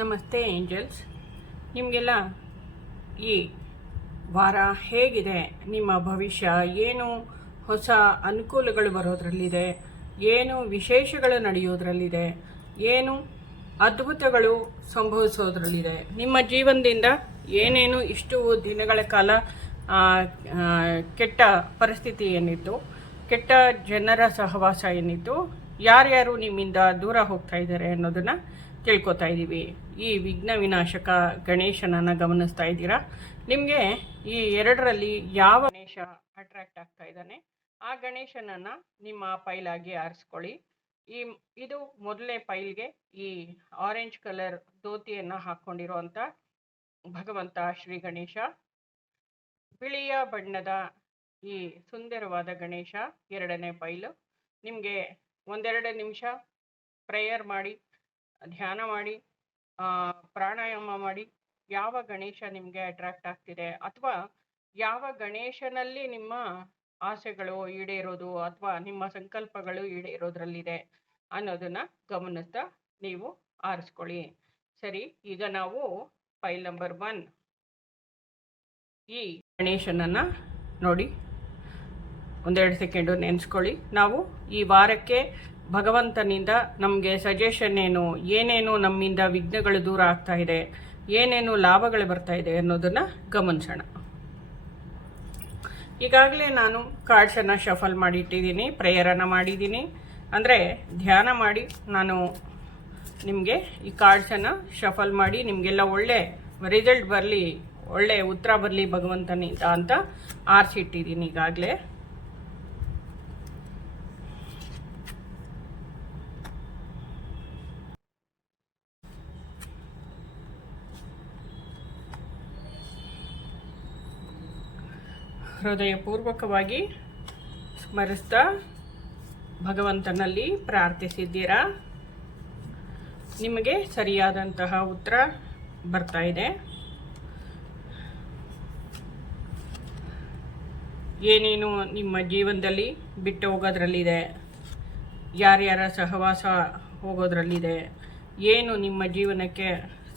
ನಮಸ್ತೆ ಏಂಜಲ್ಸ್. ನಿಮಗೆಲ್ಲ ಈ ವಾರ ಹೇಗಿದೆ, ನಿಮ್ಮ ಭವಿಷ್ಯ ಏನು, ಹೊಸ ಅನುಕೂಲಗಳು ಬರೋದರಲ್ಲಿದೆ, ಏನು ವಿಶೇಷಗಳು ನಡೆಯೋದ್ರಲ್ಲಿದೆ, ಏನು ಅದ್ಭುತಗಳು ಸಂಭವಿಸೋದ್ರಲ್ಲಿದೆ, ನಿಮ್ಮ ಜೀವನದಿಂದ ಏನೇನು ಇಷ್ಟು ದಿನಗಳ ಕಾಲ ಕೆಟ್ಟ ಪರಿಸ್ಥಿತಿ ಏನಿತ್ತು, ಕೆಟ್ಟ ಜನರ ಸಹವಾಸ ಏನಿತ್ತು, ಯಾರ್ಯಾರು ನಿಮ್ಮಿಂದ ದೂರ ಹೋಗ್ತಾ ಇದ್ದಾರೆ ಅನ್ನೋದನ್ನು ತಿಳ್ಕೊತಾ ಇದ್ದೀವಿ. ಈ ವಿಘ್ನ ವಿನಾಶಕ ಗಣೇಶನನ್ನು ಗಮನಿಸ್ತಾ ಇದ್ದೀರಾ. ನಿಮಗೆ ಈ ಎರಡರಲ್ಲಿ ಯಾವ ಗಣೇಶ ಅಟ್ರಾಕ್ಟ್ ಆಗ್ತಾ ಇದ್ದಾನೆ, ಆ ಗಣೇಶನನ್ನು ನಿಮ್ಮ ಪೈಲಾಗಿ ಆರಿಸ್ಕೊಳ್ಳಿ. ಇದು ಮೊದಲನೇ ಪೈಲ್ಗೆ ಈ ಆರೆಂಜ್ ಕಲರ್ ಧೋತಿಯನ್ನು ಹಾಕ್ಕೊಂಡಿರುವಂಥ ಭಗವಂತ ಶ್ರೀ ಗಣೇಶ. ಬಿಳಿಯ ಬಣ್ಣದ ಈ ಸುಂದರವಾದ ಗಣೇಶ ಎರಡನೇ ಪೈಲು. ನಿಮಗೆ ಒಂದೆರಡು ನಿಮಿಷ ಪ್ರೇಯರ್ ಮಾಡಿ, ಧ್ಯಾನ ಮಾಡಿ, ಪ್ರಾಣಾಯಾಮ ಮಾಡಿ, ಯಾವ ಗಣೇಶ ನಿಮಗೆ ಅಟ್ರಾಕ್ಟ್ ಆಗ್ತಿದೆ ಅಥವಾ ಯಾವ ಗಣೇಶನಲ್ಲಿ ನಿಮ್ಮ ಆಸೆಗಳು ಈಡೇರೋದು ಅಥವಾ ನಿಮ್ಮ ಸಂಕಲ್ಪಗಳು ಈಡೇರೋದ್ರಲ್ಲಿದೆ ಅನ್ನೋದನ್ನು ಗಮನಿಸ್ತಾ ನೀವು ಆರಿಸ್ಕೊಳ್ಳಿ. ಸರಿ, ಈಗ ನಾವು ಫೈಲ್ ನಂಬರ್ 1 ಈ ಗಣೇಶನನ್ನು ನೋಡಿ ಒಂದೆರಡು ಸೆಕೆಂಡು ನೆನೆಸ್ಕೊಳ್ಳಿ. ನಾವು ಈ ವಾರಕ್ಕೆ ಭಗವಂತನಿಂದ ನಮಗೆ ಸಜೆಷನ್ ಏನು, ಏನೇನು ನಮ್ಮಿಂದ ವಿಘ್ನಗಳು ದೂರ ಆಗ್ತಾ ಇದೆ, ಏನೇನು ಲಾಭಗಳು ಬರ್ತಾ ಇದೆ ಅನ್ನೋದನ್ನು ಗಮನಿಸೋಣ. ಈಗಾಗಲೇ ನಾನು ಕಾರ್ಡ್ಸನ್ನು ಶಫಲ್ ಮಾಡಿ ಇಟ್ಟಿದ್ದೀನಿ, ಪ್ರೇಯರನ್ನು ಮಾಡಿದ್ದೀನಿ. ಅಂದರೆ ಧ್ಯಾನ ಮಾಡಿ ನಾನು ನಿಮಗೆ ಈ ಕಾರ್ಡ್ಸನ್ನು ಶಫಲ್ ಮಾಡಿ ನಿಮಗೆಲ್ಲ ಒಳ್ಳೆ ರಿಸಲ್ಟ್ ಬರಲಿ, ಒಳ್ಳೆ ಉತ್ತರ ಬರಲಿ ಭಗವಂತನಿಂದ ಅಂತ ಆರಿಸಿಟ್ಟಿದ್ದೀನಿ ಈಗಾಗಲೇ. ಹೃದಯಪೂರ್ವಕವಾಗಿ ಸ್ಮರಿಸ್ತಾ ಭಗವಂತನಲ್ಲಿ ಪ್ರಾರ್ಥಿಸಿದ್ದೀರಾ. ನಿಮಗೆ ಸರಿಯಾದಂತಹ ಉತ್ತರ ಬರ್ತಾ ಇದೆ. ಏನೇನು ನಿಮ್ಮ ಜೀವನದಲ್ಲಿ ಬಿಟ್ಟು ಹೋಗೋದ್ರಲ್ಲಿದೆ, ಯಾರ್ಯಾರ ಸಹವಾಸ ಹೋಗೋದ್ರಲ್ಲಿದೆ, ಏನು ನಿಮ್ಮ ಜೀವನಕ್ಕೆ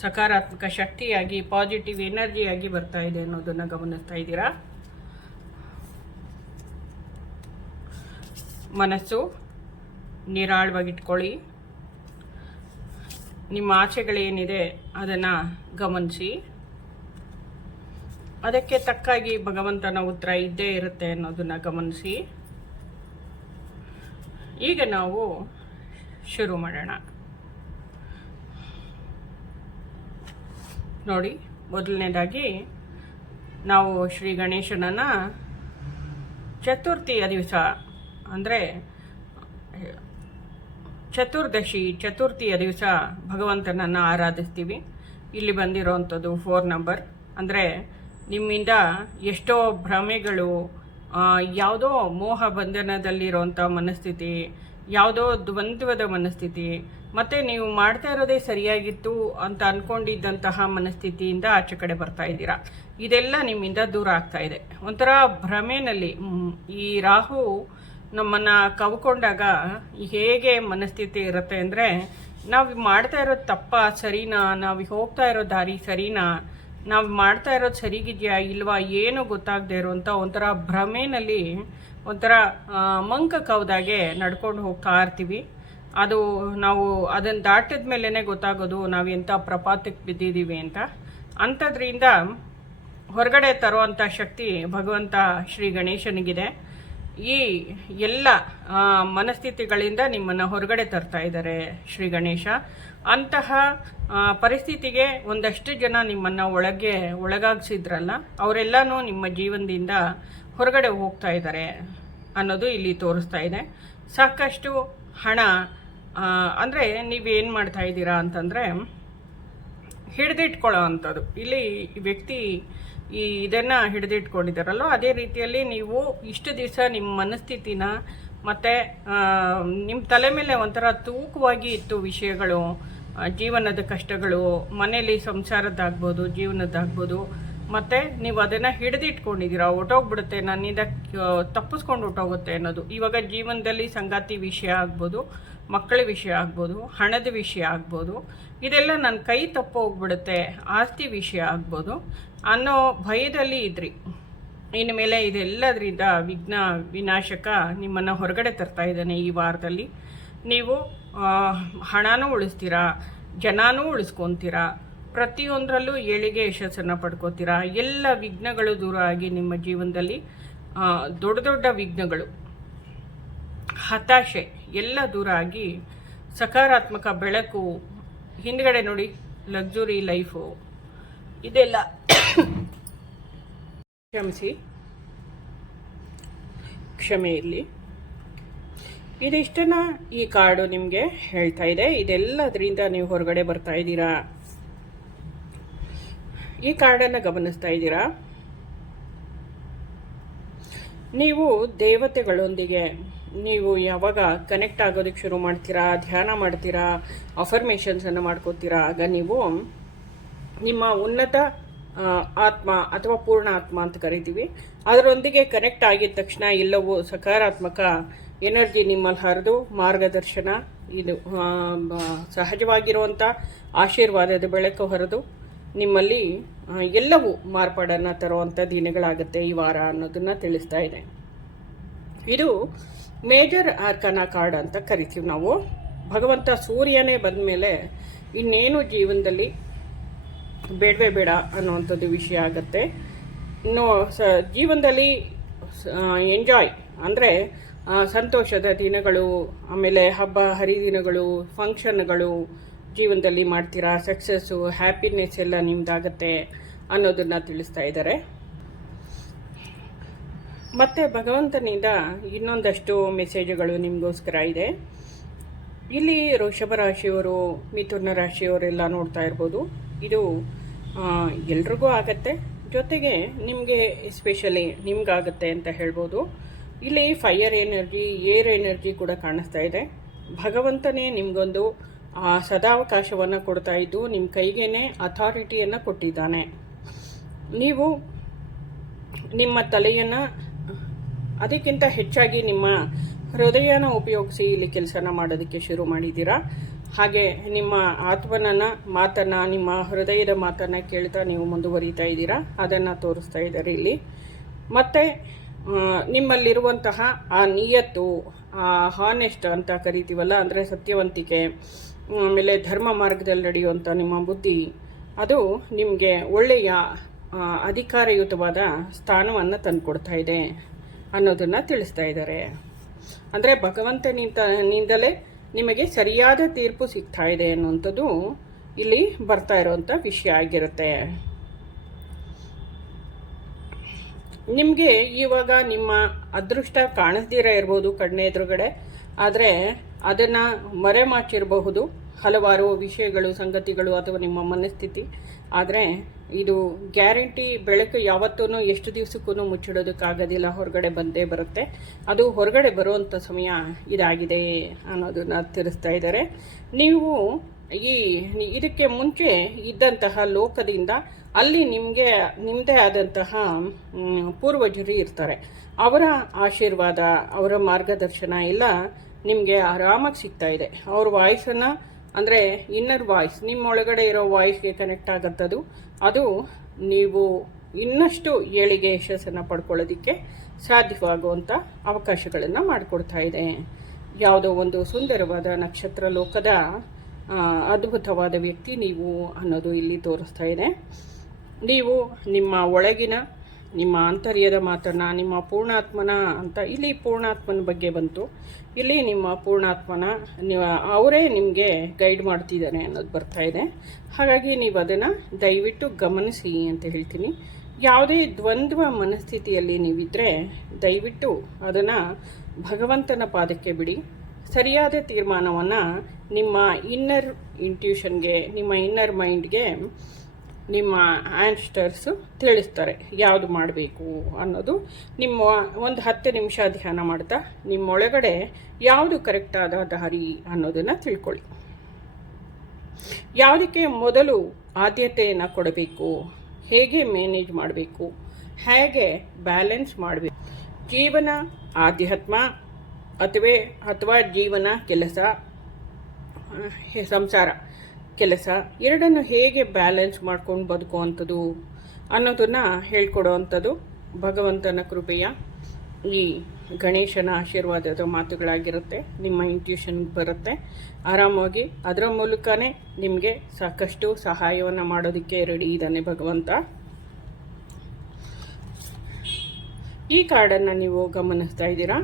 ಸಕಾರಾತ್ಮಕ ಶಕ್ತಿಯಾಗಿ ಪಾಸಿಟಿವ್ ಎನರ್ಜಿಯಾಗಿ ಬರ್ತಾ ಇದೆ ಅನ್ನೋದನ್ನು ಗಮನಿಸ್ತಾ ಇದ್ದೀರಾ. ಮನಸ್ಸು ನಿರಾಳವಾಗಿಟ್ಕೊಳ್ಳಿ. ನಿಮ್ಮ ಆಸೆಗಳೇನಿದೆ ಅದನ್ನು ಗಮನಿಸಿ, ಅದಕ್ಕೆ ತಕ್ಕಾಗಿ ಭಗವಂತನ ಉತ್ತರ ಇದ್ದೇ ಇರುತ್ತೆ ಅನ್ನೋದನ್ನು ಗಮನಿಸಿ. ಈಗ ನಾವು ಶುರು ಮಾಡೋಣ. ನೋಡಿ, ಮೊದಲನೇದಾಗಿ ನಾವು ಶ್ರೀ ಗಣೇಶನನ್ನು ಚತುರ್ಥಿಯ ದಿವಸ ಅಂದರೆ ಚತುರ್ಥಿಯ ದಿವಸ ಭಗವಂತನನ್ನು ಆರಾಧಿಸ್ತೀವಿ. ಇಲ್ಲಿ ಬಂದಿರೋವಂಥದ್ದು 4 ನಂಬರ್. ಅಂದರೆ ನಿಮ್ಮಿಂದ ಎಷ್ಟೋ ಭ್ರಮೆಗಳು, ಯಾವುದೋ ಮೋಹ ಬಂಧನದಲ್ಲಿರೋವಂಥ ಮನಸ್ಥಿತಿ, ಯಾವುದೋ ದ್ವಂದ್ವದ ಮನಸ್ಥಿತಿ, ಮತ್ತು ನೀವು ಮಾಡ್ತಾ ಇರೋದೇ ಸರಿಯಾಗಿತ್ತು ಅಂತ ಅಂದ್ಕೊಂಡಿದ್ದಂತಹ ಮನಸ್ಥಿತಿಯಿಂದ ಆಚೆ ಕಡೆ ಬರ್ತಾ ಇದ್ದೀರಾ. ಇದೆಲ್ಲ ನಿಮ್ಮಿಂದ ದೂರ ಆಗ್ತಾ ಇದೆ. ಒಂಥರ ಭ್ರಮೆನಲ್ಲಿ ಈ ರಾಹು ನಮ್ಮನ್ನು ಕವ್ಕೊಂಡಾಗ ಹೇಗೆ ಮನಸ್ಥಿತಿ ಇರುತ್ತೆ ಅಂದರೆ, ನಾವು ಮಾಡ್ತಾ ಇರೋದು ತಪ್ಪ ಸರಿನಾ, ನಾವು ಹೋಗ್ತಾ ಇರೋ ದಾರಿ ಸರಿನಾ, ನಾವು ಮಾಡ್ತಾ ಇರೋದು ಸರಿಗಿದೆಯಾ ಇಲ್ವಾ ಏನೂ ಗೊತ್ತಾಗದೇ ಇರುವಂಥ ಒಂಥರ ಭ್ರಮೆನಲ್ಲಿ ಒಂಥರ ಮಂಕ ಕವ್ದಾಗೆ ನಡ್ಕೊಂಡು ಹೋಗ್ತಾ ಇರ್ತೀವಿ. ಅದು ನಾವು ಅದನ್ನು ದಾಟಿದ ಮೇಲೇ ಗೊತ್ತಾಗೋದು ನಾವು ಎಂಥ ಪ್ರಪಾತಕ್ಕೆ ಬಿದ್ದಿದ್ದೀವಿ ಅಂತ. ಅಂಥದ್ರಿಂದ ಹೊರಗಡೆ ತರುವಂಥ ಶಕ್ತಿ ಭಗವಂತ ಶ್ರೀ ಗಣೇಶನಿಗಿದೆ. ಈ ಎಲ್ಲ ಮನಸ್ಥಿತಿಗಳಿಂದ ನಿಮ್ಮನ್ನು ಹೊರಗಡೆ ತರ್ತಾ ಇದ್ದಾರೆ ಶ್ರೀ ಗಣೇಶ. ಅಂತಹ ಪರಿಸ್ಥಿತಿಗೆ ಒಂದಷ್ಟು ಜನ ನಿಮ್ಮನ್ನು ಒಳಗಾಗಿಸಿದ್ರಲ್ಲ, ಅವರೆಲ್ಲನೂ ನಿಮ್ಮ ಜೀವನದಿಂದ ಹೊರಗಡೆ ಹೋಗ್ತಾ ಇದ್ದಾರೆ ಅನ್ನೋದು ಇಲ್ಲಿ ತೋರಿಸ್ತಾ ಇದೆ. ಸಾಕಷ್ಟು ಹಣ, ಅಂದರೆ ನೀವೇನು ಮಾಡ್ತಾ ಇದ್ದೀರಾ ಅಂತಂದರೆ ಹಿಡಿದಿಟ್ಕೊಳ್ಳೋ ಅಂಥದ್ದು. ಇಲ್ಲಿ ವ್ಯಕ್ತಿ ಇದನ್ನು ಹಿಡಿದಿಟ್ಕೊಂಡಿದ್ದಾರಲ್ಲೋ, ಅದೇ ರೀತಿಯಲ್ಲಿ ನೀವು ಇಷ್ಟು ದಿವಸ ನಿಮ್ಮ ಮನಸ್ಥಿತಿನ ಮತ್ತು ನಿಮ್ಮ ತಲೆ ಮೇಲೆ ಒಂಥರ ತೂಕವಾಗಿ ಇತ್ತು ವಿಷಯಗಳು, ಜೀವನದ ಕಷ್ಟಗಳು, ಮನೇಲಿ ಸಂಸಾರದ್ದಾಗ್ಬೋದು, ಜೀವನದ್ದಾಗ್ಬೋದು, ಮತ್ತು ನೀವು ಅದನ್ನು ಹಿಡಿದಿಟ್ಕೊಂಡಿದ್ದೀರಾ. ಹೊಟ್ಟೋಗ್ಬಿಡುತ್ತೆ, ನನ್ನಿಂದ ತಪ್ಪಿಸ್ಕೊಂಡು ಹೊಟ್ಟೋಗುತ್ತೆ ಅನ್ನೋದು. ಇವಾಗ ಜೀವನದಲ್ಲಿ ಸಂಗಾತಿ ವಿಷಯ ಆಗ್ಬೋದು, ಮಕ್ಕಳ ವಿಷಯ ಆಗ್ಬೋದು, ಹಣದ ವಿಷಯ ಆಗ್ಬೋದು, ಇದೆಲ್ಲ ನನ್ನ ಕೈ ತಪ್ಪೋಗ್ಬಿಡುತ್ತೆ, ಆಸ್ತಿ ವಿಷಯ ಆಗ್ಬೋದು ಅನ್ನೋ ಭಯದಲ್ಲಿ ಇದ್ರಿ. ಇನ್ನು ಮೇಲೆ ಇದೆಲ್ಲದರಿಂದ ವಿಘ್ನ ವಿನಾಶಕ ನಿಮ್ಮನ್ನು ಹೊರಗಡೆ ತರ್ತಾ ಇದ್ದಾನೆ. ಈ ವಾರದಲ್ಲಿ ನೀವು ಹಣನೂ ಉಳಿಸ್ತೀರಾ, ಜನನೂ ಉಳಿಸ್ಕೊತೀರಾ, ಪ್ರತಿಯೊಂದರಲ್ಲೂ ಏಳಿಗೆ ಯಶಸ್ಸನ್ನು ಪಡ್ಕೋತೀರಾ. ಎಲ್ಲ ವಿಘ್ನಗಳು ದೂರ ಆಗಿ ನಿಮ್ಮ ಜೀವನದಲ್ಲಿ ದೊಡ್ಡ ದೊಡ್ಡ ವಿಘ್ನಗಳು, ಹತಾಶೆ ಎಲ್ಲ ದೂರ ಆಗಿ ಸಕಾರಾತ್ಮಕ ಬೆಳಕು ಹಿಂದ್ಗಡೆ ನೋಡಿ, ಲಕ್ಸುರಿ ಲೈಫು ಇದೆಲ್ಲ ಕ್ಷಮೆ ಇರಲಿ. ಇದಿಷ್ಟನ್ನ ಈ ಕಾರ್ಡು ನಿಮಗೆ ಹೇಳ್ತಾ ಇದೆ. ಇದೆಲ್ಲದರಿಂದ ನೀವು ಹೊರಗಡೆ ಬರ್ತಾ ಇದ್ದೀರಾ. ಈ ಕಾರ್ಡನ್ನು ಗಮನಿಸ್ತಾ ಇದ್ದೀರಾ. ನೀವು ದೇವತೆಗಳೊಂದಿಗೆ ನೀವು ಯಾವಾಗ ಕನೆಕ್ಟ್ ಆಗೋದಕ್ಕೆ ಶುರು ಮಾಡ್ತೀರಾ, ಧ್ಯಾನ ಮಾಡ್ತೀರಾ, ಅಫರ್ಮೇಷನ್ಸನ್ನು ಮಾಡ್ಕೋತೀರಾ, ಆಗ ನೀವು ನಿಮ್ಮ ಉನ್ನತ ಆತ್ಮ ಅಥವಾ ಪೂರ್ಣ ಆತ್ಮ ಅಂತ ಕರಿತೀವಿ, ಅದರೊಂದಿಗೆ ಕನೆಕ್ಟ್ ಆಗಿದ ತಕ್ಷಣ ಎಲ್ಲವೂ ಸಕಾರಾತ್ಮಕ ಎನರ್ಜಿ ನಿಮ್ಮಲ್ಲಿ ಹರಿದು ಮಾರ್ಗದರ್ಶನ, ಇದು ಸಹಜವಾಗಿರುವಂಥ ಆಶೀರ್ವಾದದ ಬೆಳಕು ಹರಿದು ನಿಮ್ಮಲ್ಲಿ ಎಲ್ಲವೂ ಮಾರ್ಪಾಡನ್ನು ತರುವಂಥ ದಿನಗಳಾಗುತ್ತೆ ಈ ವಾರ ಅನ್ನೋದನ್ನು ತಿಳಿಸ್ತಾ ಇದೆ. ಇದು ಮೇಜರ್ ಆರ್ಕಾನಾ ಕಾರ್ಡ್ ಅಂತ ಕರಿತೀವಿ ನಾವು. ಭಗವಂತ ಸೂರ್ಯನೇ ಬಂದ ಮೇಲೆ ಇನ್ನೇನು ಜೀವನದಲ್ಲಿ ಬೇಡವೇ ಬೇಡ ಅನ್ನುವಂಥದ್ದು ವಿಷಯ ಆಗುತ್ತೆ. ಇನ್ನು ಜೀವನದಲ್ಲಿ ಎಂಜಾಯ್ ಅಂದರೆ ಸಂತೋಷದ ದಿನಗಳು, ಆಮೇಲೆ ಹಬ್ಬ ಹರಿದಿನಗಳು, ಫಂಕ್ಷನ್ಗಳು ಜೀವನದಲ್ಲಿ ಮಾಡ್ತೀರಾ, ಸಕ್ಸಸ್ಸು, ಹ್ಯಾಪಿನೆಸ್ ಎಲ್ಲ ನಿಮ್ದಾಗತ್ತೆ ಅನ್ನೋದನ್ನು ತಿಳಿಸ್ತಾ ಇದ್ದಾರೆ. ಮತ್ತು ಭಗವಂತನಿಂದ ಇನ್ನೊಂದಷ್ಟು ಮೆಸೇಜ್ಗಳು ನಿಮಗೋಸ್ಕರ ಇದೆ. ಇಲ್ಲಿ ವೃಷಭ ರಾಶಿಯವರು, ಮಿಥುನ ರಾಶಿಯವರೆಲ್ಲ ನೋಡ್ತಾ ಇರ್ಬೋದು. ಇದು ಎಲ್ರಿಗೂ ಆಗತ್ತೆ, ಜೊತೆಗೆ ನಿಮಗೆ ಎಸ್ಪೆಷಲಿ ನಿಮ್ಗಾಗತ್ತೆ ಅಂತ ಹೇಳ್ಬೋದು. ಇಲ್ಲಿ ಫೈರ್ ಎನರ್ಜಿ, ಏರ್ ಎನರ್ಜಿ ಕೂಡ ಕಾಣಿಸ್ತಾ ಇದೆ. ಭಗವಂತನೇ ನಿಮಗೊಂದು ಸದಾವಕಾಶವನ್ನು ಕೊಡ್ತಾ ಇದ್ದು ನಿಮ್ಮ ಕೈಗೇನೆ ಅಥಾರಿಟಿಯನ್ನು ಕೊಟ್ಟಿದ್ದಾನೆ. ನೀವು ನಿಮ್ಮ ತಲೆಯನ್ನು ಅದಕ್ಕಿಂತ ಹೆಚ್ಚಾಗಿ ನಿಮ್ಮ ಹೃದಯನ ಉಪಯೋಗಿಸಿ ಇಲ್ಲಿ ಕೆಲಸನ ಮಾಡೋದಕ್ಕೆ ಶುರು ಮಾಡಿದ್ದೀರಾ. ಹಾಗೆ ನಿಮ್ಮ ಆತ್ಮನನ್ನು ಮಾತನ್ನು, ನಿಮ್ಮ ಹೃದಯದ ಮಾತನ್ನು ಕೇಳ್ತಾ ನೀವು ಮುಂದುವರಿತಾ ಇದ್ದೀರಾ. ಅದನ್ನು ತೋರಿಸ್ತಾ ಇದ್ದಾರೆ ಇಲ್ಲಿ. ಮತ್ತು ನಿಮ್ಮಲ್ಲಿರುವಂತಹ ಆ ನಿಯತ್ತು, ಆ ಹಾನೆಸ್ಟ್ ಅಂತ ಕರಿತೀವಲ್ಲ, ಅಂದರೆ ಸತ್ಯವಂತಿಕೆ, ಆಮೇಲೆ ಧರ್ಮ ಮಾರ್ಗದಲ್ಲಿ ನಡೆಯುವಂಥ ನಿಮ್ಮ ಬುದ್ಧಿ, ಅದು ನಿಮಗೆ ಒಳ್ಳೆಯ ಅಧಿಕಾರಯುತವಾದ ಸ್ಥಾನವನ್ನು ತಂದುಕೊಡ್ತಾ ಇದೆ ಅನ್ನೋದನ್ನು ತಿಳಿಸ್ತಾ ಇದ್ದಾರೆ. ಅಂದರೆ ಭಗವಂತನಿಂದಲೇ ನಿಮಗೆ ಸರಿಯಾದ ತೀರ್ಪು ಸಿಗ್ತಾ ಇದೆ ಅನ್ನುವಂಥದ್ದು ಇಲ್ಲಿ ಬರ್ತಾ ಇರುವಂಥ ವಿಷಯ ಆಗಿರುತ್ತೆ. ನಿಮಗೆ ಇವಾಗ ನಿಮ್ಮ ಅದೃಷ್ಟ ಕಾಣಿಸ್ದಿರ ಇರ್ಬೋದು ಕಣ್ಣೆ ಎದುರುಗಡೆ, ಆದರೆ ಅದನ್ನು ಮರೆಮಾಚಿರಬಹುದು ಹಲವಾರು ವಿಷಯಗಳು, ಸಂಗತಿಗಳು ಅಥವಾ ನಿಮ್ಮ ಮನಸ್ಥಿತಿ. ಆದರೆ ಇದು ಗ್ಯಾರಂಟಿ, ಬೆಳಕು ಯಾವತ್ತೂ ಎಷ್ಟು ದಿವಸಕ್ಕೂ ಮುಚ್ಚಿಡೋದಕ್ಕಾಗೋದಿಲ್ಲ, ಹೊರಗಡೆ ಬಂದೇ ಬರುತ್ತೆ. ಅದು ಹೊರಗಡೆ ಬರುವಂಥ ಸಮಯ ಇದಾಗಿದೆ ಅನ್ನೋದನ್ನು ತಿಳಿಸ್ತಾ ಇದ್ದಾರೆ. ನೀವು ಇದಕ್ಕೆ ಮುಂಚೆ ಇದ್ದಂತಹ ಲೋಕದಿಂದ ಅಲ್ಲಿ ನಿಮ್ಮದೇ ಆದಂತಹ ಪೂರ್ವಜರು ಇರ್ತಾರೆ. ಅವರ ಆಶೀರ್ವಾದ, ಅವರ ಮಾರ್ಗದರ್ಶನ ಎಲ್ಲ ನಿಮಗೆ ಆರಾಮಾಗಿ ಸಿಗ್ತಾ ಇದೆ. ಅವ್ರ ವಾಯ್ಸನ್ನು, ಅಂದರೆ ಇನ್ನರ್ ವಾಯ್ಸ್, ನಿಮ್ಮ ಒಳಗಡೆ ಇರೋ ವಾಯ್ಸ್ಗೆ ಕನೆಕ್ಟ್ ಆಗುತ್ತದು. ಅದು ನೀವು ಇನ್ನಷ್ಟು ಏಳಿಗೆ ಯಶಸ್ಸನ್ನು ಪಡ್ಕೊಳ್ಳೋದಕ್ಕೆ ಸಾಧ್ಯವಾಗುವಂಥ ಅವಕಾಶಗಳನ್ನು ಮಾಡಿಕೊಡ್ತಾ ಇದೆ. ಯಾವುದೋ ಒಂದು ಸುಂದರವಾದ ನಕ್ಷತ್ರ ಲೋಕದ ಅದ್ಭುತವಾದ ವ್ಯಕ್ತಿ ನೀವು ಅನ್ನೋದು ಇಲ್ಲಿ ತೋರಿಸ್ತಾ ಇದೆ. ನೀವು ನಿಮ್ಮ ಒಳಗಿನ, ನಿಮ್ಮ ಆಂತರ್ಯದ ಮಾತನ್ನು, ನಿಮ್ಮ ಪೂರ್ಣಾತ್ಮನ ಅಂತ ಇಲ್ಲಿ ಪೂರ್ಣಾತ್ಮನ ಬಗ್ಗೆ ಬಂತು. ಇಲ್ಲಿ ನಿಮ್ಮ ಪೂರ್ಣಾತ್ಮನ ಅವರೇ ನಿಮಗೆ ಗೈಡ್ ಮಾಡ್ತಿದ್ದಾನೆ ಅನ್ನೋದು ಬರ್ತಾ ಇದೆ. ಹಾಗಾಗಿ ನೀವು ಅದನ್ನು ದಯವಿಟ್ಟು ಗಮನಿಸಿ ಅಂತ ಹೇಳ್ತೀನಿ. ಯಾವುದೇ ದ್ವಂದ್ವ ಮನಸ್ಥಿತಿಯಲ್ಲಿ ನೀವಿದ್ದರೆ ದಯವಿಟ್ಟು ಅದನ್ನು ಭಗವಂತನ ಪಾದಕ್ಕೆ ಬಿಡಿ. ಸರಿಯಾದ ತೀರ್ಮಾನವನ್ನು ನಿಮ್ಮ ಇನ್ನರ್ ಇಂಟ್ಯೂಷನ್ಗೆ, ನಿಮ್ಮ ಇನ್ನರ್ ಮೈಂಡ್ಗೆ ನಿಮ್ಮ ಆನ್ಸ್ಟರ್ಸು ತಿಳಿಸ್ತಾರೆ ಯಾವುದು ಮಾಡಬೇಕು ಅನ್ನೋದು. ನಿಮ್ಮ ಒಂದು 10 ನಿಮಿಷ ಧ್ಯಾನ ಮಾಡ್ತಾ ನಿಮ್ಮೊಳಗಡೆ ಯಾವುದು ಕರೆಕ್ಟಾದ ದಾರಿ ಅನ್ನೋದನ್ನು ತಿಳ್ಕೊಳ್ಳಿ. ಯಾವುದಕ್ಕೆ ಮೊದಲು ಆದ್ಯತೆಯನ್ನು ಕೊಡಬೇಕು, ಹೇಗೆ ಮ್ಯಾನೇಜ್ ಮಾಡಬೇಕು, ಹೇಗೆ ಬ್ಯಾಲೆನ್ಸ್ ಮಾಡಬೇಕು, ಜೀವನ ಆಧ್ಯಾತ್ಮ ಅಥವಾ ಜೀವನ ಕೆಲಸ, ಸಂಸಾರ ಕೆಲಸ ಎರಡನ್ನು ಹೇಗೆ ಬ್ಯಾಲೆನ್ಸ್ ಮಾಡ್ಕೊಂಡು ಬದುಕುವಂಥದ್ದು ಅನ್ನೋದನ್ನು ಹೇಳ್ಕೊಡೋವಂಥದ್ದು ಭಗವಂತನ ಕೃಪೆಯ ಈ ಗಣೇಶನ ಆಶೀರ್ವಾದದ ಮಾತುಗಳಾಗಿರುತ್ತೆ. ನಿಮ್ಮ ಇಂಟ್ಯೂಷನ್ಗೆ ಬರುತ್ತೆ. ಆರಾಮಾಗಿ ಅದರ ಮೂಲಕನೇ ನಿಮಗೆ ಸಾಕಷ್ಟು ಸಹಾಯವನ್ನು ಮಾಡೋದಕ್ಕೆ ರೆಡಿ ಇದ್ದಾನೆ ಭಗವಂತ. ಈ ಕಾರ್ಡನ್ನು ನೀವು ಗಮನಿಸ್ತಾ ಇದ್ದೀರಾ.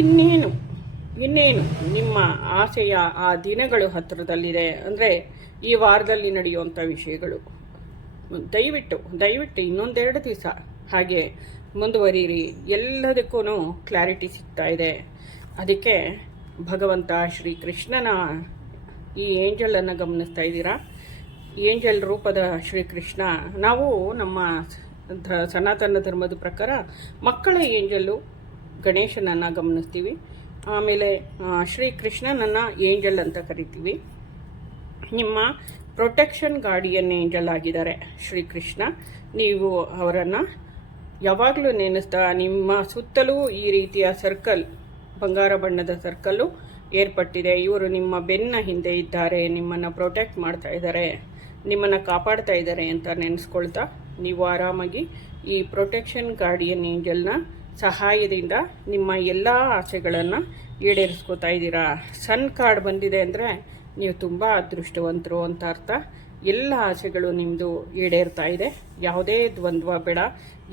ಇನ್ನೇನು ನಿಮ್ಮ ಆಸೆಯ ಆ ದಿನಗಳು ಹತ್ತಿರದಲ್ಲಿದೆ. ಅಂದರೆ ಈ ವಾರದಲ್ಲಿ ನಡೆಯುವಂಥ ವಿಷಯಗಳು ದಯವಿಟ್ಟು ಇನ್ನೊಂದೆರಡು ದಿವಸ ಹಾಗೆ ಮುಂದುವರಿಯಿರಿ. ಎಲ್ಲದಕ್ಕೂ ಕ್ಲಾರಿಟಿ ಸಿಗ್ತಾ ಇದೆ. ಅದಕ್ಕೆ ಭಗವಂತ ಶ್ರೀಕೃಷ್ಣನ ಈ ಏಂಜಲನ್ನು ಗಮನಿಸ್ತಾ ಇದ್ದೀರಾ. ಏಂಜಲ್ ರೂಪದ ಶ್ರೀಕೃಷ್ಣ, ನಾವು ನಮ್ಮ ಸನಾತನ ಧರ್ಮದ ಪ್ರಕಾರ ಮಕ್ಕಳ ಏಂಜಲ್ಲು ಗಣೇಶನನ್ನು ಗಮನಿಸ್ತೀವಿ. ಆಮೇಲೆ ಶ್ರೀಕೃಷ್ಣನನ್ನು ಏಂಜಲ್ ಅಂತ ಕರಿತೀವಿ. ನಿಮ್ಮ ಪ್ರೊಟೆಕ್ಷನ್ ಗಾರ್ಡಿಯನ್ ಏಂಜಲ್ ಆಗಿದ್ದಾರೆ ಶ್ರೀಕೃಷ್ಣ. ನೀವು ಅವರನ್ನು ಯಾವಾಗಲೂ ನೆನೆಸ್ತಾ ನಿಮ್ಮ ಸುತ್ತಲೂ ಈ ರೀತಿಯ ಸರ್ಕಲ್, ಬಂಗಾರ ಬಣ್ಣದ ಸರ್ಕಲ್ಲು ಏರ್ಪಟ್ಟಿದೆ. ಇವರು ನಿಮ್ಮ ಬೆನ್ನ ಹಿಂದೆ ಇದ್ದಾರೆ, ನಿಮ್ಮನ್ನು ಪ್ರೊಟೆಕ್ಟ್ ಮಾಡ್ತಾ ಇದ್ದಾರೆ, ನಿಮ್ಮನ್ನು ಕಾಪಾಡ್ತಾ ಇದ್ದಾರೆ ಅಂತ ನೆನೆಸ್ಕೊಳ್ತಾ ನೀವು ಆರಾಮಾಗಿ ಈ ಪ್ರೊಟೆಕ್ಷನ್ ಗಾರ್ಡಿಯನ್ ಏಂಜಲ್ನ ಸಹಾಯದಿಂದ ನಿಮ್ಮ ಎಲ್ಲ ಆಸೆಗಳನ್ನು ಈಡೇರಿಸ್ಕೋತಾ ಇದ್ದೀರಾ. ಸನ್ ಕಾರ್ಡ್ ಬಂದಿದೆ ಅಂದರೆ ನೀವು ತುಂಬ ಅದೃಷ್ಟವಂತರು ಅಂತ ಅರ್ಥ. ಎಲ್ಲ ಆಸೆಗಳು ನಿಮ್ಮದು ಈಡೇರ್ತಾ ಇದೆ. ಯಾವುದೇ ದ್ವಂದ್ವ ಬೇಡ.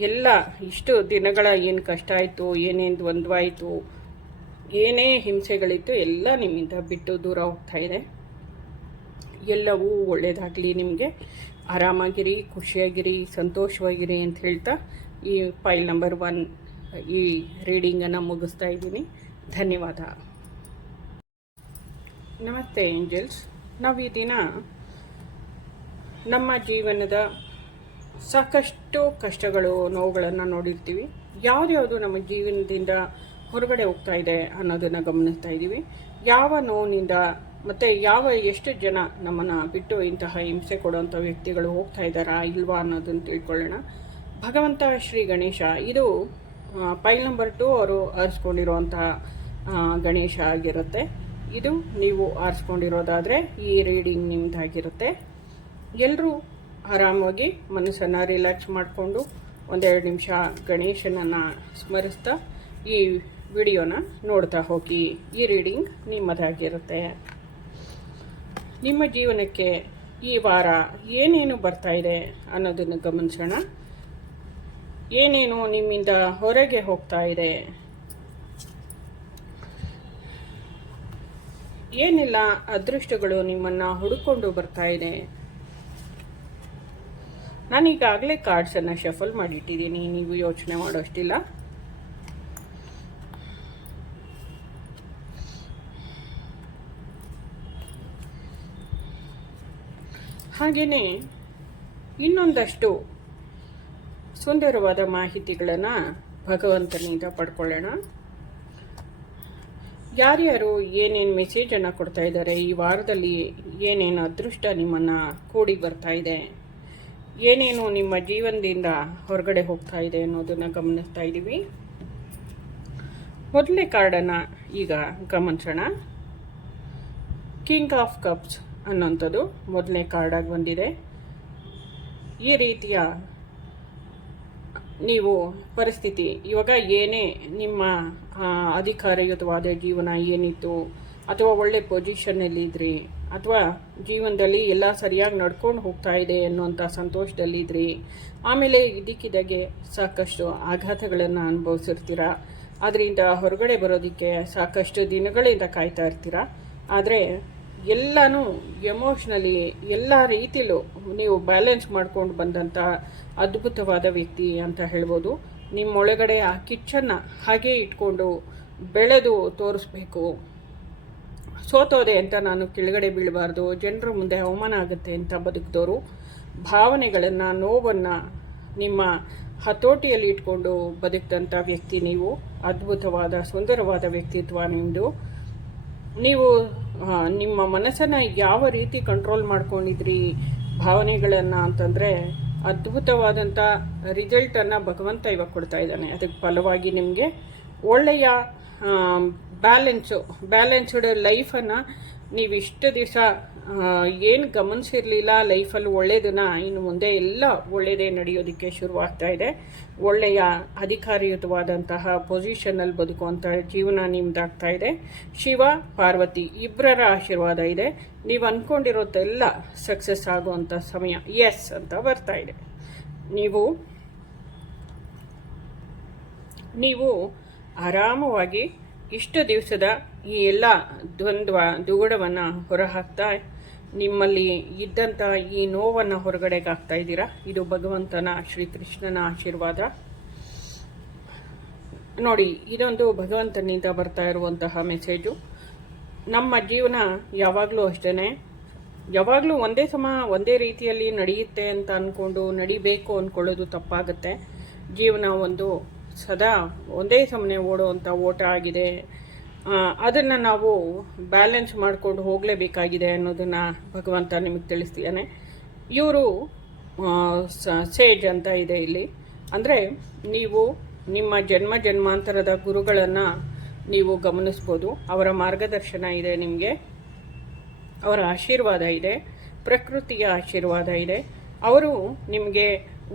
ಎಲ್ಲ ಇಷ್ಟು ದಿನಗಳ ಏನು ಕಷ್ಟ ಆಯಿತು, ಏನೇನು ದ್ವಂದ್ವ ಆಯಿತು, ಏನೇ ಹಿಂಸೆಗಳಿತ್ತು ಎಲ್ಲ ನಿಮ್ಮಿಂದ ಬಿಟ್ಟು ದೂರ ಹೋಗ್ತಾ ಇದೆ. ಎಲ್ಲವೂ ಒಳ್ಳೆಯದಾಗಲಿ ನಿಮಗೆ. ಆರಾಮಾಗಿರಿ, ಖುಷಿಯಾಗಿರಿ, ಸಂತೋಷವಾಗಿರಿ ಅಂತ ಹೇಳ್ತಾ ಈ ಫೈಲ್ ನಂಬರ್ 1 ಈ ರೀಡಿಂಗನ್ನು ಮುಗಿಸ್ತಾ ಇದ್ದೀನಿ. ಧನ್ಯವಾದ. ನಮಸ್ತೆ ಏಂಜಲ್ಸ್. ನಾವು ಈ ದಿನ ನಮ್ಮ ಜೀವನದ ಸಾಕಷ್ಟು ಕಷ್ಟಗಳು, ನೋವುಗಳನ್ನು ನೋಡಿರ್ತೀವಿ. ಯಾವ್ದ್ಯಾವುದು ನಮ್ಮ ಜೀವನದಿಂದ ಹೊರಗಡೆ ಹೋಗ್ತಾ ಇದೆ ಅನ್ನೋದನ್ನು ಗಮನಿಸ್ತಾ ಇದ್ದೀವಿ. ಯಾವ ನೋವಿನಿಂದ ಮತ್ತು ಎಷ್ಟು ಜನ ನಮ್ಮನ್ನು ಬಿಟ್ಟು ಇಂತಹ ಹಿಂಸೆ ಕೊಡುವಂಥ ವ್ಯಕ್ತಿಗಳು ಹೋಗ್ತಾ ಇದ್ದಾರಾ ಇಲ್ವಾ ಅನ್ನೋದನ್ನು ತಿಳ್ಕೊಳ್ಳೋಣ. ಭಗವಂತ ಶ್ರೀ ಗಣೇಶ, ಇದು ಫೈಲ್ ನಂಬರ್ 2 ಅವರು ಆರಿಸ್ಕೊಂಡಿರುವಂತಹ ಗಣೇಶ ಆಗಿರುತ್ತೆ. ಇದು ನೀವು ಆರಿಸ್ಕೊಂಡಿರೋದಾದರೆ ಈ ರೀಡಿಂಗ್ ನಿಮ್ಮದಾಗಿರುತ್ತೆ. ಎಲ್ಲರೂ ಆರಾಮಾಗಿ ಮನಸ್ಸನ್ನು ರಿಲ್ಯಾಕ್ಸ್ ಮಾಡಿಕೊಂಡು ಒಂದೆರಡು ನಿಮಿಷ ಗಣೇಶನನ್ನು ಸ್ಮರಿಸ್ತಾ ಈ ವಿಡಿಯೋನ ನೋಡ್ತಾ ಹೋಗಿ. ಈ ರೀಡಿಂಗ್ ನಿಮ್ಮದಾಗಿರುತ್ತೆ. ನಿಮ್ಮ ಜೀವನಕ್ಕೆ ಈ ವಾರ ಏನೇನು ಬರ್ತಾ ಇದೆ ಅನ್ನೋದನ್ನು ಗಮನಿಸೋಣ. ಏನೇನು ನಿಮ್ಮಿಂದ ಹೊರಗೆ ಹೋಗ್ತಾ ಇದೆ, ಏನೆಲ್ಲ ಅದೃಷ್ಟಗಳು ನಿಮ್ಮನ್ನು ಹುಡುಕೊಂಡು ಬರ್ತಾ ಇದೆ. ನಾನೀಗಾಗಲೇ ಕಾರ್ಡ್ಸನ್ನು ಶಫಲ್ ಮಾಡಿಟ್ಟಿದ್ದೀನಿ, ನೀವು ಯೋಚನೆ ಮಾಡೋಷ್ಟಿಲ್ಲ. ಹಾಗೆಯೇ ಇನ್ನೊಂದಷ್ಟು ಸುಂದರವಾದ ಮಾಹಿತಿಗಳನ್ನು ಭಗವಂತನಿಂದ ಪಡ್ಕೊಳ್ಳೋಣ. ಯಾರ್ಯಾರು ಏನೇನು ಮೆಸೇಜನ್ನು ಕೊಡ್ತಾ ಇದ್ದಾರೆ, ಈ ವಾರದಲ್ಲಿ ಏನೇನು ಅದೃಷ್ಟ ನಿಮ್ಮನ್ನು ಕೂಡಿ ಬರ್ತಾ ಇದೆ, ಏನೇನು ನಿಮ್ಮ ಜೀವನದಿಂದ ಹೊರಗಡೆ ಹೋಗ್ತಾ ಇದೆ ಅನ್ನೋದನ್ನು ಗಮನಿಸ್ತಾ ಇದ್ದೀವಿ. ಮೊದಲನೇ ಕಾರ್ಡನ್ನು ಈಗ ಗಮನಿಸೋಣ. ಕಿಂಗ್ ಆಫ್ ಕಪ್ಸ್ ಅನ್ನೋಂಥದ್ದು ಮೊದಲನೇ ಕಾರ್ಡಾಗಿ ಬಂದಿದೆ. ಈ ರೀತಿಯ ನೀವು ಪರಿಸ್ಥಿತಿ ಇವಾಗ ಏನೇ ನಿಮ್ಮ ಅಧಿಕಾರಯುತವಾದ ಜೀವನ ಏನಿತ್ತು, ಅಥವಾ ಒಳ್ಳೆ ಪೊಸಿಷನ್ನಲ್ಲಿದ್ರಿ, ಅಥವಾ ಜೀವನದಲ್ಲಿ ಎಲ್ಲ ಸರಿಯಾಗಿ ನಡ್ಕೊಂಡು ಹೋಗ್ತಾ ಇದೆ ಅನ್ನುವಂಥ ಸಂತೋಷದಲ್ಲಿದ್ರಿ, ಆಮೇಲೆ ಇದಕ್ಕಿದ್ದಾಗೆ ಸಾಕಷ್ಟು ಆಘಾತಗಳನ್ನು ಅನುಭವಿಸಿರ್ತೀರ. ಅದರಿಂದ ಹೊರಗಡೆ ಬರೋದಕ್ಕೆ ಸಾಕಷ್ಟು ದಿನಗಳಿಂದ ಕಾಯ್ತಾ ಇರ್ತೀರ. ಆದರೆ ಎಲ್ಲನೂ ಎಮೋಷ್ನಲಿ ಎಲ್ಲ ರೀತಿಲೂ ನೀವು ಬ್ಯಾಲೆನ್ಸ್ ಮಾಡ್ಕೊಂಡು ಬಂದಂಥ ಅದ್ಭುತವಾದ ವ್ಯಕ್ತಿ ಅಂತ ಹೇಳ್ಬೋದು. ನಿಮ್ಮೊಳಗಡೆ ಆ ಕಿಚ್ಚನ್ನು ಹಾಗೇ ಇಟ್ಕೊಂಡು ಬೆಳೆದು ತೋರಿಸ್ಬೇಕು. ಸೋತೋದೆ ಅಂತ ನಾನು ಕೆಳಗಡೆ ಬೀಳಬಾರ್ದು, ಜನರ ಮುಂದೆ ಅವಮಾನ ಆಗುತ್ತೆ ಅಂತ ಬದುಕಿದವರು, ಭಾವನೆಗಳನ್ನು, ನೋವನ್ನು ನಿಮ್ಮ ಹತೋಟಿಯಲ್ಲಿ ಇಟ್ಕೊಂಡು ಬದುಕಿದಂಥ ವ್ಯಕ್ತಿ ನೀವು. ಅದ್ಭುತವಾದ ಸುಂದರವಾದ ವ್ಯಕ್ತಿತ್ವ ನಿಮ್ಮದು. ನೀವು ನಿಮ್ಮ ಮನಸ್ಸನ್ನು ಯಾವ ರೀತಿ ಕಂಟ್ರೋಲ್ ಮಾಡ್ಕೊಂಡಿದ್ರಿ ಭಾವನೆಗಳನ್ನು ಅಂತಂದರೆ ಅದ್ಭುತವಾದಂಥ ರಿಸಲ್ಟನ್ನು ಭಗವಂತ ಇವಾಗ ಕೊಡ್ತಾ ಇದ್ದಾನೆ. ಅದಕ್ಕೆ ಫಲವಾಗಿ ನಿಮಗೆ ಒಳ್ಳೆಯ ಬ್ಯಾಲೆನ್ಸ್ಡ್ ಲೈಫನ್ನು ನೀವಿಷ್ಟು ದಿವಸ ಏನು ಗಮನಿಸಿರಲಿಲ್ಲ ಲೈಫಲ್ಲಿ ಒಳ್ಳೆಯದನ್ನ ಇನ್ನು ಮುಂದೆ ಎಲ್ಲ ಒಳ್ಳೆಯದೇ ನಡೆಯೋದಕ್ಕೆ ಶುರುವಾಗ್ತಾ ಇದೆ. ಒಳ್ಳೆಯ ಅಧಿಕಾರಯುತವಾದಂತಹ ಪೊಸಿಷನಲ್ಲಿ ಬದುಕುವಂಥ ಜೀವನ ನಿಮ್ದಾಗ್ತಾ ಇದೆ. ಶಿವ ಪಾರ್ವತಿ ಇಬ್ಬರ ಆಶೀರ್ವಾದ ಇದೆ. ನೀವು ಅಂದ್ಕೊಂಡಿರೋದೆಲ್ಲ ಸಕ್ಸಸ್ ಆಗುವಂಥ ಸಮಯ ಎಸ್ ಅಂತ ಬರ್ತಾ ಇದೆ. ನೀವು ಆರಾಮವಾಗಿ ಇಷ್ಟು ದಿವಸದ ಈ ಎಲ್ಲ ದುಗುಡವನ್ನು ಹೊರಹಾಕ್ತಾ ನಿಮ್ಮಲ್ಲಿ ಇದ್ದಂಥ ಈ ನೋವನ್ನು ಹೊರಗಡೆಗೆ ಹಾಕ್ತಾ ಇದ್ದೀರಾ. ಇದು ಭಗವಂತನ ಶ್ರೀಕೃಷ್ಣನ ಆಶೀರ್ವಾದ. ನೋಡಿ, ಇದೊಂದು ಭಗವಂತನಿಂದ ಬರ್ತಾ ಇರುವಂತಹ ಮೆಸೇಜು. ನಮ್ಮ ಜೀವನ ಯಾವಾಗಲೂ ಅಷ್ಟೇ, ಯಾವಾಗಲೂ ಒಂದೇ ರೀತಿಯಲ್ಲಿ ನಡೆಯುತ್ತೆ ಅಂತ ಅಂದ್ಕೊಂಡು ನಡಿಬೇಕು ಅಂದ್ಕೊಳ್ಳೋದು ತಪ್ಪಾಗುತ್ತೆ. ಜೀವನ ಸದಾ ಒಂದೇ ಸಮನೆ ಓಡುವಂಥ ಓಟ ಆಗಿದೆ. ಅದನ್ನು ನಾವು ಬ್ಯಾಲೆನ್ಸ್ ಮಾಡಿಕೊಂಡು ಹೋಗಲೇಬೇಕಾಗಿದೆ ಅನ್ನೋದನ್ನು ಭಗವಂತ ನಿಮಗೆ ತಿಳಿಸ್ತಾನೆ. ಇವರು ಸೇಜ್ ಅಂತ ಇದೆ ಇಲ್ಲಿ. ಅಂದರೆ ನೀವು ನಿಮ್ಮ ಜನ್ಮಾಂತರದ ಗುರುಗಳನ್ನು ನೀವು ಗಮನಿಸ್ಬೋದು. ಅವರ ಮಾರ್ಗದರ್ಶನ ಇದೆ ನಿಮಗೆ, ಅವರ ಆಶೀರ್ವಾದ ಇದೆ, ಪ್ರಕೃತಿಯ ಆಶೀರ್ವಾದ ಇದೆ. ಅವರು ನಿಮಗೆ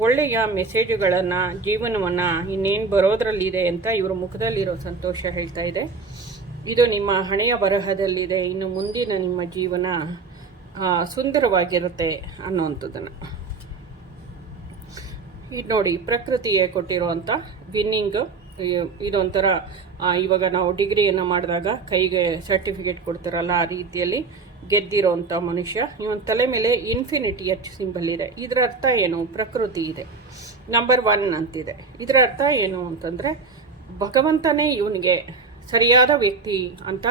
ಒಳ್ಳೆಯ ಮೆಸೇಜುಗಳನ್ನು, ಜೀವನವನ್ನು ಇನ್ನೇನು ಬರೋದ್ರಲ್ಲಿದೆ ಅಂತ ಇವರು ಮುಖದಲ್ಲಿರೋ ಸಂತೋಷ ಹೇಳ್ತಾ ಇದೆ. ಇದು ನಿಮ್ಮ ಹಣೆಯ ಬರಹದಲ್ಲಿದೆ. ಇನ್ನು ಮುಂದಿನ ನಿಮ್ಮ ಜೀವನ ಸುಂದರವಾಗಿರುತ್ತೆ ಅನ್ನುವಂಥದ್ದನ್ನು ಇದು ನೋಡಿ. ಪ್ರಕೃತಿಯೇ ಕೊಟ್ಟಿರುವಂಥ ವಿನ್ನಿಂಗ್ ಇದೊಂಥರ ಇವಾಗ ನಾವು ಡಿಗ್ರಿಯನ್ನು ಮಾಡಿದಾಗ ಕೈಗೆ ಸರ್ಟಿಫಿಕೇಟ್ ಕೊಡ್ತಾರಲ್ಲ, ಆ ರೀತಿಯಲ್ಲಿ ಗೆದ್ದಿರೋಂಥ ಮನುಷ್ಯ. ಇವನ ತಲೆ ಮೇಲೆ ಇನ್ಫಿನಿಟಿ ಸಿಂಬಲ್ ಇದೆ. ಇದರ ಅರ್ಥ ಏನು? ಪ್ರಕೃತಿ ಇದೆ, ನಂಬರ್ 1 ಅಂತಿದೆ. ಇದರ ಅರ್ಥ ಏನು ಅಂತಂದರೆ ಭಗವಂತನೇ ಇವನಿಗೆ ಸರಿಯಾದ ವ್ಯಕ್ತಿ ಅಂತ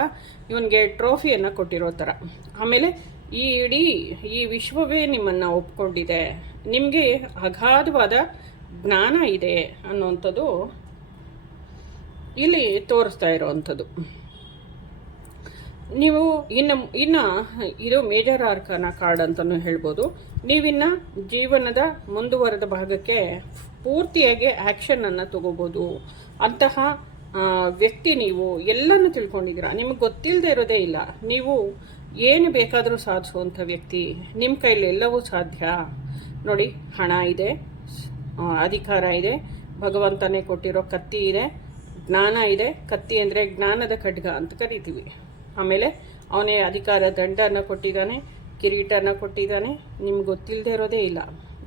ಇವನಿಗೆ ಟ್ರೋಫಿಯನ್ನು ಕೊಟ್ಟಿರೋ ಥರ. ಆಮೇಲೆ ಈ ವಿಶ್ವವೇ ನಿಮ್ಮನ್ನು ಒಪ್ಕೊಂಡಿದೆ, ನಿಮಗೆ ಅಗಾಧವಾದ ಜ್ಞಾನ ಇದೆ ಅನ್ನುವಂಥದ್ದು ಇಲ್ಲಿ ತೋರಿಸ್ತಾ ಇರೋವಂಥದ್ದು. ನೀವು ಇನ್ನು ಇದು ಮೇಜರ್ ಆರ್ಕಾನ ಕಾರ್ಡ್ ಅಂತಲೂ ಹೇಳ್ಬೋದು. ನೀವಿನ್ನು ಜೀವನದ ಮುಂದುವರೆದ ಭಾಗಕ್ಕೆ ಪೂರ್ತಿಯಾಗಿ ಆ್ಯಕ್ಷನನ್ನು ತಗೋಬೋದು. ಅಂತಹ ವ್ಯಕ್ತಿ ನೀವು ಎಲ್ಲನೂ ತಿಳ್ಕೊಂಡಿದ್ದೀರಾ, ನಿಮಗೆ ಗೊತ್ತಿಲ್ಲದೆ ಇರೋದೇ ಇಲ್ಲ. ನೀವು ಏನು ಬೇಕಾದರೂ ಸಾಧಿಸುವಂಥ ವ್ಯಕ್ತಿ. ನಿಮ್ಮ ಕೈಲಿ ಎಲ್ಲವೂ ಸಾಧ್ಯ. ನೋಡಿ, ಹಣ ಇದೆ, ಅಧಿಕಾರ ಇದೆ, ಭಗವಂತನೇ ಕೊಟ್ಟಿರೋ ಕತ್ತಿ ಇದೆ, ಜ್ಞಾನ ಇದೆ. ಕತ್ತಿ ಅಂದರೆ ಜ್ಞಾನದ ಖಡ್ಗ ಅಂತ ಕರಿತೀವಿ. ಆಮೇಲೆ ಅವನೇ ಅಧಿಕಾರ ದಂಡನ ಕೊಟ್ಟಿದ್ದಾನೆ, ಕಿರೀಟನ ಕೊಟ್ಟಿದ್ದಾನೆ. ನಿಮ್ಗೆ ಗೊತ್ತಿಲ್ಲದೆ ಇರೋದೇ ಇಲ್ಲ.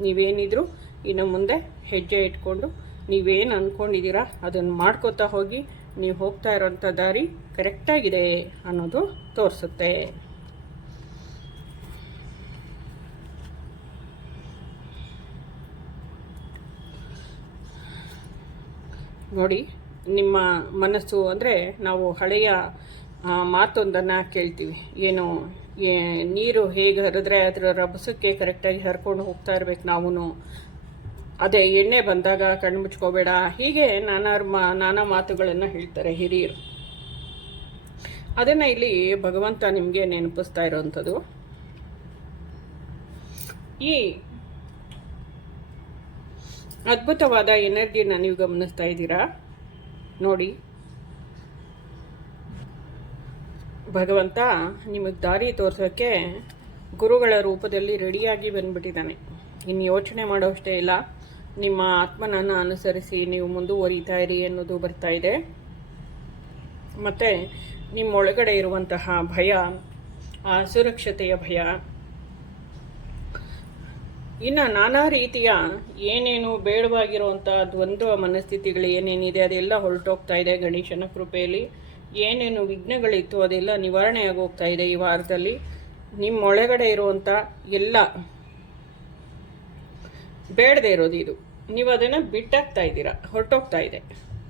ನೀವೇನಿದ್ರು ಇನ್ನು ಮುಂದೆ ಹೆಜ್ಜೆ ಇಟ್ಕೊಂಡು ನೀವೇನು ಅಂದ್ಕೊಂಡಿದ್ದೀರಾ ಅದನ್ನು ಮಾಡ್ಕೋತಾ ಹೋಗಿ. ನೀವು ಹೋಗ್ತಾ ಇರೋಂಥ ದಾರಿ ಕರೆಕ್ಟಾಗಿದೆ ಅನ್ನೋದು ತೋರಿಸುತ್ತೆ. ನೋಡಿ, ನಿಮ್ಮ ಮನಸ್ಸು ಅಂದರೆ ನಾವು ಹಳೆಯ ಮಾತೊಂದನ್ನು ಕೇಳ್ತೀವಿ. ಏನು, ನೀರು ಹೇಗೆ ಹರಿದ್ರೆ ಅದರ ರಭಸಕ್ಕೆ ಕರೆಕ್ಟಾಗಿ ಹರ್ಕೊಂಡು ಹೋಗ್ತಾ ಇರ್ಬೇಕು ನಾವು. ಅದೇ ಎಣ್ಣೆ ಬಂದಾಗ ಕಣ್ಣು ಮುಚ್ಕೋಬೇಡ, ಹೀಗೆ ನಾನಾ ಮಾತುಗಳನ್ನು ಹೇಳ್ತಾರೆ ಹಿರಿಯರು. ಅದನ್ನು ಇಲ್ಲಿ ಭಗವಂತ ನಿಮಗೆ ನೆನಪಿಸ್ತಾ ಇರೋವಂಥದ್ದು. ಈ ಅದ್ಭುತವಾದ ಎನರ್ಜಿನ ನೀವು ಗಮನಿಸ್ತಾ ಇದ್ದೀರಾ. ನೋಡಿ, ಭಗವಂತ ನಿಮಗೆ ದಾರಿ ತೋರಿಸೋಕ್ಕೆ ಗುರುಗಳ ರೂಪದಲ್ಲಿ ರೆಡಿಯಾಗಿ ಬಂದ್ಬಿಟ್ಟಿದ್ದಾನೆ. ಇನ್ನು ಯೋಚನೆ ಮಾಡೋಷ್ಟೇ ಇಲ್ಲ, ನಿಮ್ಮ ಆತ್ಮನನ್ನು ಅನುಸರಿಸಿ ನೀವು ಮುಂದುವರಿತಾ ಇರಿ ಅನ್ನೋದು ಬರ್ತಾ ಇದೆ. ಮತ್ತು ನಿಮ್ಮೊಳಗಡೆ ಇರುವಂತಹ ಭಯ, ಅಸುರಕ್ಷತೆಯ ಭಯ, ಇನ್ನು ನಾನಾ ರೀತಿಯ ಏನೇನು ಬೇಡವಾಗಿರುವಂಥ ದ್ವಂದ್ವ ಮನಸ್ಥಿತಿಗಳು ಏನೇನಿದೆ ಅದೆಲ್ಲ ಹೊರಟೋಗ್ತಾ ಇದೆ ಗಣೇಶನ ಕೃಪೆಯಲ್ಲಿ. ಏನೇನು ವಿಘ್ನಗಳಿತ್ತು ಅದೆಲ್ಲ ನಿವಾರಣೆ ಆಗೋಗ್ತಾ ಇದೆ ಈ ವಾರದಲ್ಲಿ. ನಿಮ್ಮೊಳಗಡೆ ಇರುವಂಥ ಎಲ್ಲ ಬೇಡದೇ ಇರೋದು ಇದು, ನೀವು ಅದನ್ನು ಬಿಟ್ಟಾಗ್ತಾ ಇದ್ದೀರಾ, ಹೊರಟೋಗ್ತಾ ಇದೆ.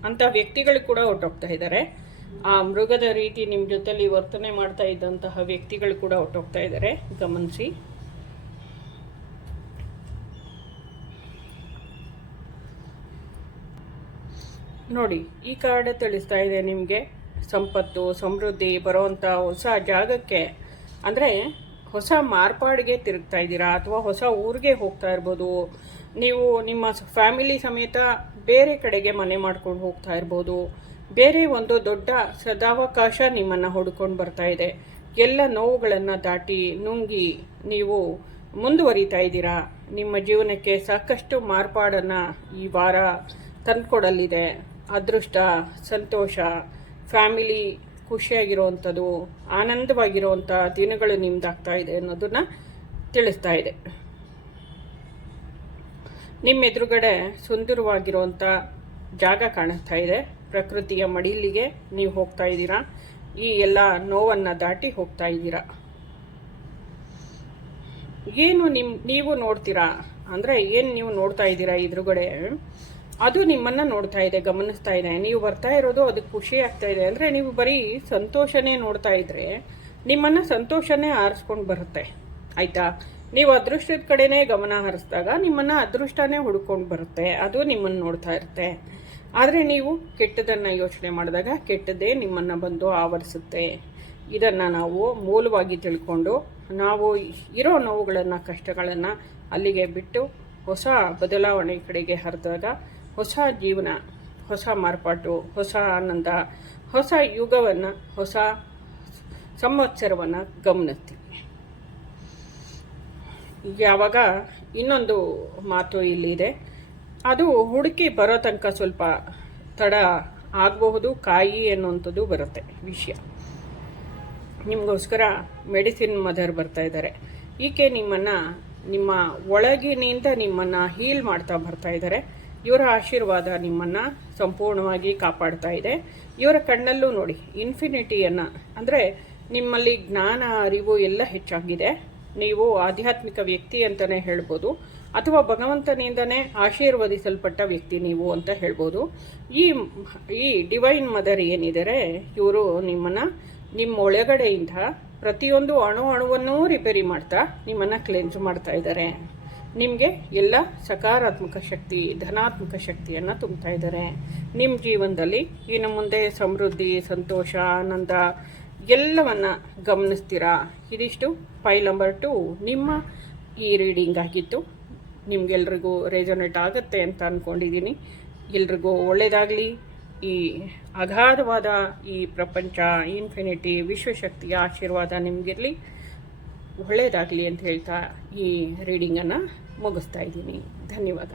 ಅಂಥ ವ್ಯಕ್ತಿಗಳು ಕೂಡ ಹೊರಟೋಗ್ತಾ ಇದ್ದಾರೆ. ಆ ಮೃಗದ ರೀತಿ ನಿಮ್ಮ ಜೊತೆಲಿ ವರ್ತನೆ ಮಾಡ್ತಾ ಇದ್ದಂತಹ ವ್ಯಕ್ತಿಗಳು ಕೂಡ ಹೊರಟೋಗ್ತಾ ಇದ್ದಾರೆ. ಗಮನಿಸಿ. ನೋಡಿ, ಈ ಕಾರ್ಡ್ ತಿಳಿಸ್ತಾ ಇದೆ ನಿಮಗೆ ಸಂಪತ್ತು, ಸಮೃದ್ಧಿ ಬರುವಂಥ ಹೊಸ ಜಾಗಕ್ಕೆ, ಅಂದರೆ ಹೊಸ ಮಾರ್ಪಾಡಿಗೆ ತಿರುಗ್ತಾ ಇದ್ದೀರಾ, ಅಥವಾ ಹೊಸ ಊರಿಗೆ ಹೋಗ್ತಾ ಇರ್ಬೋದು. ನೀವು ನಿಮ್ಮ ಫ್ಯಾಮಿಲಿ ಸಮೇತ ಬೇರೆ ಕಡೆಗೆ ಮನೆ ಮಾಡ್ಕೊಂಡು ಹೋಗ್ತಾ ಇರ್ಬೋದು. ಬೇರೆ ಒಂದು ದೊಡ್ಡ ಸದಾವಕಾಶ ನಿಮ್ಮನ್ನು ಹುಡ್ಕೊಂಡು ಬರ್ತಾ ಇದೆ. ಎಲ್ಲ ನೋವುಗಳನ್ನು ದಾಟಿ ನುಂಗಿ ನೀವು ಮುಂದುವರಿತಾ ಇದ್ದೀರಾ. ನಿಮ್ಮ ಜೀವನಕ್ಕೆ ಸಾಕಷ್ಟು ಮಾರ್ಪಾಡನ್ನು ಈ ವಾರ ತಂದುಕೊಡಲಿದೆ. ಅದೃಷ್ಟ, ಸಂತೋಷ, ಫ್ಯಾಮಿಲಿ ಖುಷಿಯಾಗಿರುವಂಥದ್ದು, ಆನಂದವಾಗಿರುವಂಥ ದಿನಗಳು ನಿಮ್ದಾಗ್ತಾ ಇದೆ ಅನ್ನೋದನ್ನು ತಿಳಿಸ್ತಾ ಇದೆ. ನಿಮ್ಮ ಎದುರುಗಡೆ ಸುಂದರವಾಗಿರುವಂಥ ಜಾಗ ಕಾಣಿಸ್ತಾ ಇದೆ. ಪ್ರಕೃತಿಯ ಮಡಿಲಿಗೆ ನೀವು ಹೋಗ್ತಾ ಇದ್ದೀರಾ. ಈ ಎಲ್ಲ ನೋವನ್ನು ದಾಟಿ ಹೋಗ್ತಾ ಇದ್ದೀರಾ. ಏನು ನೀವು ನೋಡ್ತೀರಾ ಅಂದರೆ ಏನು ನೀವು ನೋಡ್ತಾ ಇದ್ದೀರಾ ಎದುರುಗಡೆ, ಅದು ನಿಮ್ಮನ್ನು ನೋಡ್ತಾ ಇದೆ, ಗಮನಿಸ್ತಾ ಇದೆ. ನೀವು ಬರ್ತಾ ಇರೋದು ಅದಕ್ಕೆ ಖುಷಿ ಆಗ್ತಾ ಇದೆ. ಅಂದರೆ ನೀವು ಬರೀ ಸಂತೋಷನೇ ನೋಡ್ತಾ ಇದ್ರೆ ನಿಮ್ಮನ್ನು ಸಂತೋಷನೇ ಆರಿಸ್ಕೊಂಡು ಬರುತ್ತೆ, ಆಯಿತಾ. ನೀವು ಅದೃಷ್ಟದ ಕಡೆನೇ ಗಮನ ಹರಿಸಿದಾಗ ನಿಮ್ಮನ್ನು ಅದೃಷ್ಟನೇ ಹುಡ್ಕೊಂಡು ಬರುತ್ತೆ, ಅದು ನಿಮ್ಮನ್ನು ನೋಡ್ತಾ ಇರುತ್ತೆ. ಆದರೆ ನೀವು ಕೆಟ್ಟದನ್ನು ಯೋಚನೆ ಮಾಡಿದಾಗ ಕೆಟ್ಟದ್ದೇ ನಿಮ್ಮನ್ನು ಬಂದು ಆವರಿಸುತ್ತೆ. ಇದನ್ನು ನಾವು ಮೂಲವಾಗಿ ತಿಳ್ಕೊಂಡು ನಾವು ಇರೋ ನೋವುಗಳನ್ನು, ಕಷ್ಟಗಳನ್ನು ಅಲ್ಲಿಗೆ ಬಿಟ್ಟು ಹೊಸ ಬದಲಾವಣೆ ಕಡೆಗೆ ಹರಿದಾಗ ಹೊಸ ಜೀವನ, ಹೊಸ ಮಾರ್ಪಾಟು, ಹೊಸ ಆನಂದ, ಹೊಸ ಯುಗವನ್ನು, ಹೊಸ ಸಂವತ್ಸರವನ್ನು ಗಮನಿಸ್ತೀವಿ. ಯಾವಾಗ ಇನ್ನೊಂದು ಮಾತು ಇಲ್ಲಿದೆ, ಅದು ಹುಡುಕಿ ಬರೋ ತನಕ ಸ್ವಲ್ಪ ತಡ ಆಗಬಹುದು, ಕಾಯಿ ಅನ್ನುವಂಥದ್ದು ಬರುತ್ತೆ ವಿಷಯ. ನಿಮಗೋಸ್ಕರ ಮೆಡಿಸಿನ್ ಮದರ್ ಬರ್ತಾ ಇದ್ದಾರೆ. ಈಕೆ ನಿಮ್ಮನ್ನು ನಿಮ್ಮ ಒಳಗಿನಿಂದ ನಿಮ್ಮನ್ನು ಹೀಲ್ ಮಾಡ್ತಾ ಬರ್ತಾ ಇದ್ದಾರೆ. ಇವರ ಆಶೀರ್ವಾದ ನಿಮ್ಮನ್ನು ಸಂಪೂರ್ಣವಾಗಿ ಕಾಪಾಡ್ತಾ ಇದೆ. ಇವರ ಕಣ್ಣಲ್ಲೂ ನೋಡಿ ಇನ್ಫಿನಿಟಿಯನ್ನು, ಅಂದರೆ ನಿಮ್ಮಲ್ಲಿ ಜ್ಞಾನ, ಅರಿವು ಎಲ್ಲ ಹೆಚ್ಚಾಗಿದೆ. ನೀವು ಆಧ್ಯಾತ್ಮಿಕ ವ್ಯಕ್ತಿ ಅಂತಲೇ ಹೇಳ್ಬೋದು, ಅಥವಾ ಭಗವಂತನಿಂದನೇ ಆಶೀರ್ವದಿಸಲ್ಪಟ್ಟ ವ್ಯಕ್ತಿ ನೀವು ಅಂತ ಹೇಳ್ಬೋದು. ಈ ಡಿವೈನ್ ಮದರ್ ಏನಿದ್ದಾರೆ, ಇವರು ನಿಮ್ಮನ್ನು ನಿಮ್ಮ ಒಳಗಡೆಯಿಂದ ಪ್ರತಿಯೊಂದು ಅಣುವನ್ನೂ ರಿಪೇರಿ ಮಾಡ್ತಾ ನಿಮ್ಮನ್ನು ಕ್ಲೆನ್ಸ್ ಮಾಡ್ತಾ ಇದ್ದಾರೆ. ನಿಮಗೆ ಎಲ್ಲ ಸಕಾರಾತ್ಮಕ ಶಕ್ತಿ, ಧನಾತ್ಮಕ ಶಕ್ತಿಯನ್ನು ತುಂಬ್ತಾ ಇದ್ದಾರೆ. ನಿಮ್ಮ ಜೀವನದಲ್ಲಿ ಇನ್ನು ಮುಂದೆ ಸಮೃದ್ಧಿ, ಸಂತೋಷ, ಆನಂದ ಎಲ್ಲವನ್ನ ಗಮನಿಸ್ತೀರಾ. ಇದಿಷ್ಟು ಫೈಲ್ ನಂಬರ್ 2 ನಿಮ್ಮ ಈ ರೀಡಿಂಗ್ ಆಗಿತ್ತು. ನಿಮ್ಗೆಲ್ರಿಗೂ ರೆಸೊನೇಟ್ ಆಗುತ್ತೆ ಅಂತ ಅಂದ್ಕೊಂಡಿದ್ದೀನಿ. ಎಲ್ರಿಗೂ ಒಳ್ಳೆಯದಾಗಲಿ. ಈ ಅಗಾಧವಾದ ಈ ಪ್ರಪಂಚ, ಇನ್ಫಿನಿಟಿ, ವಿಶ್ವಶಕ್ತಿಯ ಆಶೀರ್ವಾದ ನಿಮಗಿರಲಿ, ಒಳ್ಳೆಯದಾಗಲಿ ಅಂತ ಹೇಳ್ತಾ ಈ ರೀಡಿಂಗನ್ನು ಮುಗಿಸ್ತಾ ಇದ್ದೀನಿ. ಧನ್ಯವಾದ.